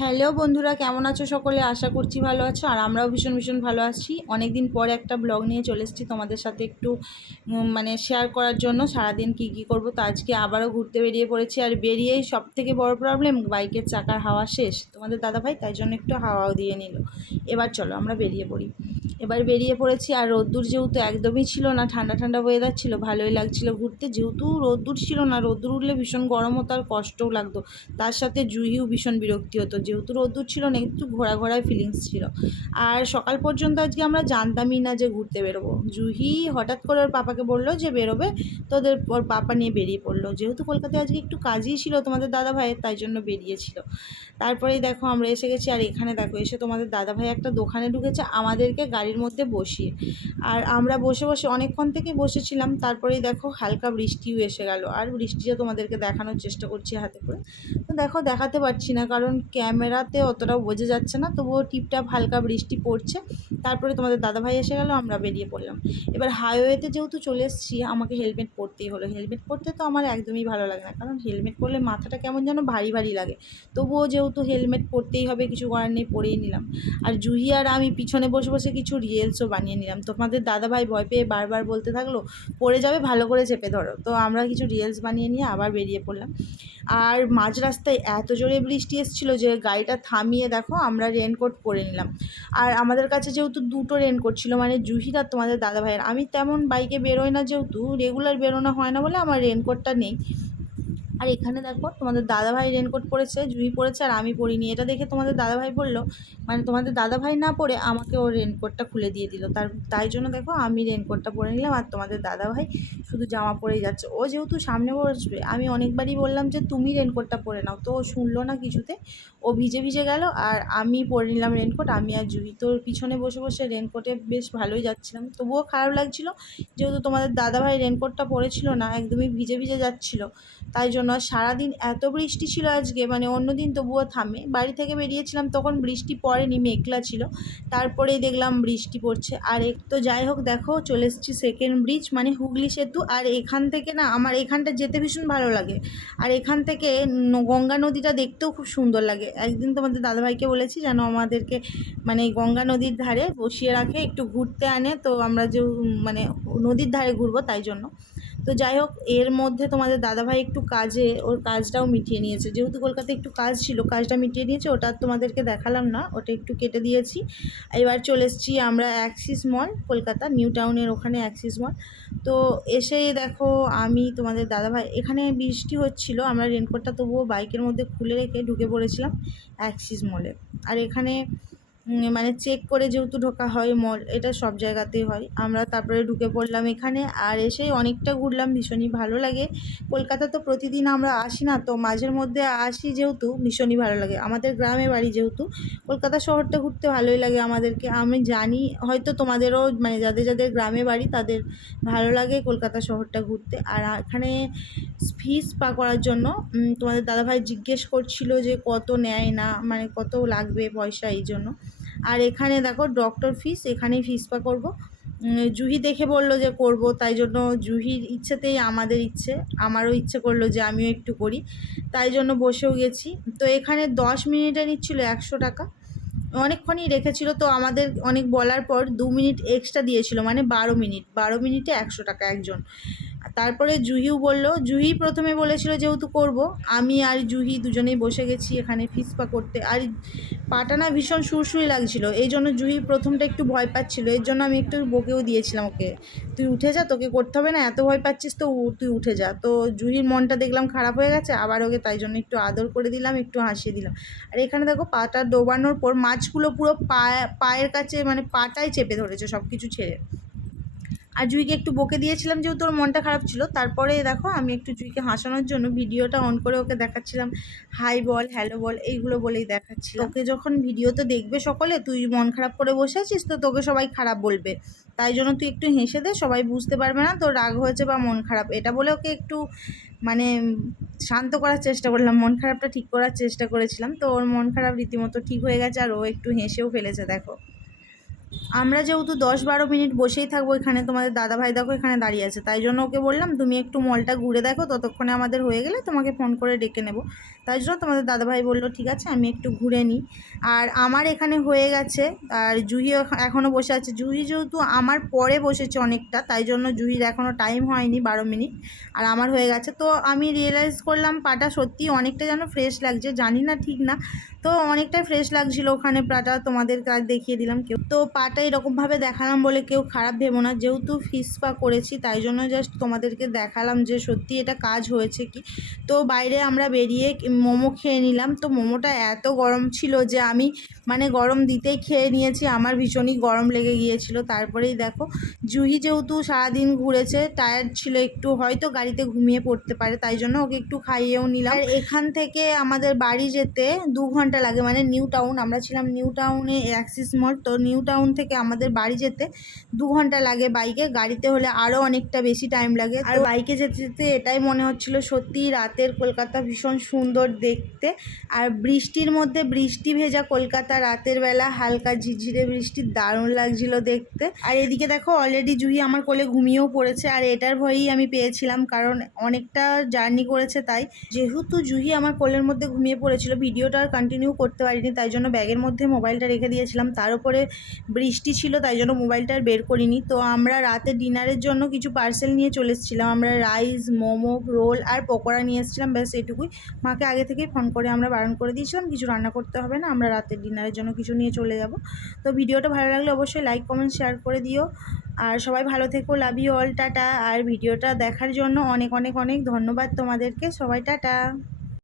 Hello বন্ধুরা, কেমন আছো সকলে? আশা করছি ভালো আছো, আর আমরাও ভীষণ ভীষণ ভালো আছি। অনেক দিন পরে একটা ব্লগ নিয়ে চলে এসেছি তোমাদের সাথে একটু মানে শেয়ার করার জন্য, সারাদিন কি কি করব তো আজকে আবারও ঘুরতে বেরিয়ে পড়েছি আর বেরিয়েই সব থেকে বড় প্রবলেম বাইকের চাকার হাওয়া শেষ। তোমাদের দাদাভাই তাই জন্য একটু হাওয়াও দিয়ে নিল। এবার চলো আমরা বেরিয়ে পড়ি। এবার বেরিয়ে পড়েছি, আর রোদ্দুর যেহেতু একদমই ছিল না, ঠান্ডা ঠান্ডা ওয়েদার ছিল, ভালোই লাগছিল ঘুরতে। যেহেতু রোদ্দুর ছিল না, রোদ্দুর উঠলে ভীষণ গরম হতো আর কষ্টও লাগতো। তার সাথে জুহিও ভীষণ বিরক্তি হতো। যেহেতু রোদ্দুর ছিল না, একটু ঘোরা ফিলিংস ছিল। আর সকাল পর্যন্ত আজকে আমরা জানতামই না যে ঘুরতে বেরোবো। জুহি হঠাৎ করে ওর পাপাকে বলল যে, বেরোবে। তোদের ওর পাপা নিয়ে বেরিয়ে পড়ল। যেহেতু কলকাতায় আজকে একটু কাজই ছিল তোমাদের দাদা ভাইয়ের তাই জন্য বেরিয়েছিল। তারপরেই দেখো আমরা এসে গেছি, আর এখানে দেখো এসে তোমাদের দাদা ভাই একটা দোকানে ঢুকেছে, আমাদেরকে গাড়ির মধ্যে বসিয়ে। আর আমরা বসে বসে অনেকক্ষণ থেকে বসেছিলাম, তারপরেই দেখো হালকা বৃষ্টিও এসে গেল। আর বৃষ্টিটা তোমাদেরকে দেখানোর চেষ্টা করছি হাতে করে। তো দেখো দেখাতে পারছি না, কারণ ক্যামেরাতে অতটাও বোঝা যাচ্ছে না, তবুও টিপটাপ হালকা বৃষ্টি পড়ছে। তারপরে তোমাদের দাদাভাই এসে গেল, আমরা বেরিয়ে পড়লাম। এবার হাইওয়েতে যেহেতু চলে এসেছি, আমাকে হেলমেট পরতেই হলো। হেলমেট পরতে তো আমার একদমই ভালো লাগে না, কারণ হেলমেট পরলে মাথাটা কেমন যেন ভারী ভারী লাগে। তবুও যেহেতু হেলমেট পরতেই হবে, কিছু করার নেই, পরেই নিলাম। আর জুহি আর আমি পিছনে বসে বসে কিছু রিলসও বানিয়ে নিলাম। তোমাদের দাদাভাই ভয় পেয়ে বারবার বলতে থাকল, পড়ে যাবে, ভালো করে চেপে ধরো। তো আমরা কিছু রিলস বানিয়ে নিয়ে আবার বেরিয়ে পড়লাম। আর মাঝ রাস্তায় এত জোরে বৃষ্টি এসেছিল যে গাড়িটা থামিয়ে দেখো আমরা রেনকোট পরে নিলাম। আর আমাদের কাছে যেহেতু দুটো রেনকোট ছিল মানে জুহির আর তোমাদের দাদা ভাইয়ের আমি তেমন বাইকে বেরোই না যেহেতু রেগুলার বেরোনো হয় না বলে আমার রেনকোটটা নেই। আর এখানে দেখো তোমাদের দাদাভাই রেনকোট পরেছে, জুহি পরেছে আর আমি পরিনি। এটা দেখে তোমাদের দাদাভাই বলল মানে তোমাদের দাদাভাই না পরে আমাকে ও রেনকোটটা খুলে দিয়ে দিল। তার, তাই জন্য দেখো আমি রেনকোটটা পরে নিলাম আর তোমাদের দাদাভাই শুধু জামা পরেই যাচ্ছে। ও যেহেতু সামনে বসবে, আমি অনেকবারই বললাম যে, তুমি রেনকোটটা পরে নাও। তো ও শুনলো না কিছুতে। ও ভিজে ভিজে গেল আর আমি পরে নিলাম রেনকোট আমি আর জুহি তোর পিছনে বসে বসে রেনকোটে বেশ ভালোই যাচ্ছিলাম। তবুও খারাপ লাগছিল যেহেতু তোমাদের দাদাভাই রেনকোটটা পরেছিল না, একদমই ভিজে ভিজে যাচ্ছিল। তাই জন্য আর সারাদিন এত বৃষ্টি ছিল আজকে মানে অন্য দিন তবুও থামে। বাড়ি থেকে বেরিয়েছিলাম, তখন বৃষ্টি পড়েনি, মেঘলা ছিল। তারপরেই দেখলাম বৃষ্টি পড়ছে। আর এক তো যাই হোক, দেখো, চলে এসেছি সেকেন্ড ব্রিজ মানে হুগলি সেতু। আর এখান থেকে না, আমার এখানটা যেতে ভীষণ ভালো লাগে। আর এখান থেকে গঙ্গা নদীটা দেখতেও খুব সুন্দর লাগে। একদিন তোমাদের দাদাভাইকে বলেছি যেন আমাদেরকে মানে গঙ্গা নদীর ধারে বসিয়ে রাখে, একটু ঘুরতে আনে। তো আমরা যে মানে নদীর ধারে ঘুরবো তাই জন্য। তো যাই হোক, এর মধ্যে তোমাদের দাদাভাই একটু কাজে, ওর কাজটাও মিটিয়ে নিয়েছে। যেহেতু কলকাতায় একটু কাজ ছিল, কাজটা মিটিয়ে নিয়েছে, ওটা তোমাদেরকে দেখালাম না, ওটা একটু কেটে দিয়েছি। এবার চলে এসেছি আমরা অ্যাক্সিস মল কলকাতা নিউ টাউনের ওখানে অ্যাক্সিস মল তো এসে দেখো, আমি, তোমাদের দাদাভাই, এখানে বৃষ্টি হচ্ছিল, আমরা রেনকোটটা তবুও বাইকের মধ্যে খুলে রেখে ঢুকে পড়েছিলাম অ্যাক্সিস মলে আর এখানে মানে চেক করে যেহেতু ঢোকা হয় মল এটা সব জায়গাতেই হয়। আমরা তারপরে ঢুকে পড়লাম এখানে আর এসে অনেকটা ঘুরলাম, ভীষণই ভালো লাগে। কলকাতা তো প্রতিদিন আমরা আসি না, তো মাঝের মধ্যে আসি যেহেতু, ভীষণই ভালো লাগে। আমাদের গ্রামে বাড়ি যেহেতু, কলকাতা শহরটা ঘুরতে ভালোই লাগে আমাদেরকে। আমি জানি, হয়তো তোমাদেরও মানে যাদের যাদের গ্রামে বাড়ি তাদের ভালো লাগে কলকাতা শহরটা ঘুরতে। আর এখানে ফিস পা করার জন্য তোমাদের দাদাভাই জিজ্ঞেস করছিল যে কত নেয় না মানে কত লাগবে পয়সা এই জন্য। আর এখানে দেখো ডক্টর ফিস এখানেই ফিস পা করব। জুহি দেখে বলল যে করব, তাই জন্য জুহির ইচ্ছেতেই আমাদের ইচ্ছে, আমারও ইচ্ছে করল যে আমিও একটু করি। তাই জন্য বসেও গেছি। তো এখানে দশ মিনিটে নিচ্ছিল একশো টাকা। অনেকক্ষণই রেখেছিল, তো আমাদের অনেক বলার পর দু মিনিট এক্সট্রা দিয়েছিল মানে বারো মিনিট, বারো মিনিটে একশো টাকা একজন। তারপরে জুহিও বলল, জুহি প্রথমে বলেছিল যেহেতু করব, আমি আর জুহি দুজনেই বসে গেছি এখানে ফিসপা করতে। আর পাটা না ভীষণ সুরসুরি লাগছিল, এই জন্য জুহি প্রথমটা একটু ভয় পাচ্ছিল, এর জন্য আমি একটু বকেও দিয়েছিলাম ওকে। তুই উঠে যা, তোকে করতে হবে না, এত ভয় পাচ্ছিস তো তুই উঠে যা। তো জুহির মনটা দেখলাম খারাপ হয়ে গেছে, আবার ওকে তাই জন্য একটু আদর করে দিলাম, একটু হাসিয়ে দিলাম। আর এখানে দেখো পাটা ডোবানোর পর মাছগুলো পুরো পায়ে, পায়ের কাছে মানে পাটাই চেপে ধরেছে সব কিছু ছেড়ে। আর জুইকে একটু বকে দিয়েছিলাম যেহেতু ওর মনটা খারাপ ছিল, তারপরে দেখো আমি একটু জুইকে হাসানোর জন্য ভিডিওটা অন করে ওকে দেখাচ্ছিলাম। হাই বল, হ্যালো বল, এইগুলো বলেই দেখাচ্ছি ওকে যখন ভিডিওতে দেখবে সকলে, তুই মন খারাপ করে বসে আছিস তো তোকে সবাই খারাপ বলবে। তাই জন্য তুই একটু হেসে দে, সবাই বুঝতে পারবে না তোর রাগ হয়েছে বা মন খারাপ। এটা বলে ওকে একটু মানে শান্ত করার চেষ্টা করলাম, মন খারাপটা ঠিক করার চেষ্টা করেছিলাম। তো ওর মন খারাপ রীতিমতো ঠিক হয়ে গেছে আর ও একটু হেসেও ফেলেছে, দেখো। আমরা যেহেতু দশ বারো মিনিট বসেই থাকব এখানে, তোমাদের দাদা ভাই দেখো এখানে দাঁড়িয়ে আছে। তাই জন্য ওকে বললাম, তুমি একটু মলটা ঘুরে দেখো, ততক্ষণে আমাদের হয়ে গেলে তোমাকে ফোন করে ডেকে নেব। তাই জন্য তোমাদের দাদা ভাই বলল, ঠিক আছে, আমি একটু ঘুরে নিই। আর আমার এখানে হয়ে গেছে, আর জুহি এখনও বসে আছে। জুহি যেহেতু আমার পরে বসেছে অনেকটা, তাই জন্য জুহির এখনও টাইম হয়নি বারো মিনিট, আর আমার হয়ে গেছে। তো আমি রিয়েলাইজ করলাম, পাটা সত্যি অনেকটা যেন ফ্রেশ লাগছে, জানি না ঠিক না। তো অনেকটাই ফ্রেশ লাগছিল ওখানে পাটা, তোমাদের কাজ দেখিয়ে দিলাম কেউ। তো পাটা এরকমভাবে দেখালাম বলে কেউ খারাপ ভেবো না। যেহেতু ফিস পা করেছি, তাই জন্য জাস্ট তোমাদেরকে দেখালাম যে সত্যি এটা কাজ হয়েছে কি। তো বাইরে আমরা বেরিয়ে মোমো খেয়ে নিলাম। তো মোমোটা এত গরম ছিল যে আমি মানে গরম দিতেই খেয়ে নিয়েছি। আমার ভীষণই গরম লেগে গিয়েছিল। তারপরেই দেখো, জুহি যেহেতু সারাদিন ঘুরেছে টায়ার্ড ছিল একটু। হয়তো গাড়িতে ঘুমিয়ে পড়তে পারে, তাই জন্য ওকে একটু খাইয়েও নিলাম। আর এখান থেকে আমাদের বাড়ি যেতে দু ঘণ্টা লাগে। মানে নিউ টাউন, আমরা ছিলাম নিউ টাউনে অ্যাক্সিস মল। তো নিউ টাউন থেকে আমাদের বাড়ি যেতে দু ঘণ্টা লাগে বাইকে। গাড়িতে হলে আরও অনেকটা বেশি টাইম লাগে। আর বাইকে যেতে যেতে এটাই মনে হচ্ছিল সত্যি রাতের কলকাতা ভীষণ সুন্দর দেখতে। আর বৃষ্টির মধ্যে বৃষ্টি ভেজা কলকাতা রাতের বেলা হালকা ঝিরঝিরে বৃষ্টি দারুণ লাগছিল দেখতে। আর এদিকে দেখো অলরেডি জুহি আমার কোলে ঘুমিয়েও পড়েছে। আর এটার ভয়েই আমি পেয়েছিলাম কারণ অনেকটা জার্নি করেছে তাই। যেহেতু জুহি আমার কোলের মধ্যে ঘুমিয়ে পড়েছিল ভিডিওটা আর কন্টিনিউ করতে পারিনি, তাই জন্য ব্যাগের মধ্যে মোবাইলটা রেখে দিয়েছিলাম। তার উপরে বৃষ্টি ছিল, তাই জন্য মোবাইলটা আর বের করিনি। তো আমরা রাতে ডিনারের জন্য কিছু পার্সেল নিয়ে চলে এসেছিলাম। আমরা রাইস, মোমো, রোল আর পকোড়া নিয়ে এসেছিলাম। ব্যাস এটুকুই। মাকে আগে থেকেই ফোন করে আমরা বারণ করে দিয়েছিলাম, কিছু রান্না করতে হবে না, আমরা রাতের ডিনারের জন্য কিছু নিয়ে চলে যাব। তো ভিডিওটা ভালো লাগলে অবশ্যই লাইক কমেন্ট শেয়ার করে দিও। আর সবাই ভালো থেকো লাভ ইউ অল টাটা। আর ভিডিওটা দেখার জন্য অনেক অনেক অনেক ধন্যবাদ তোমাদেরকে। সবাই টাটা।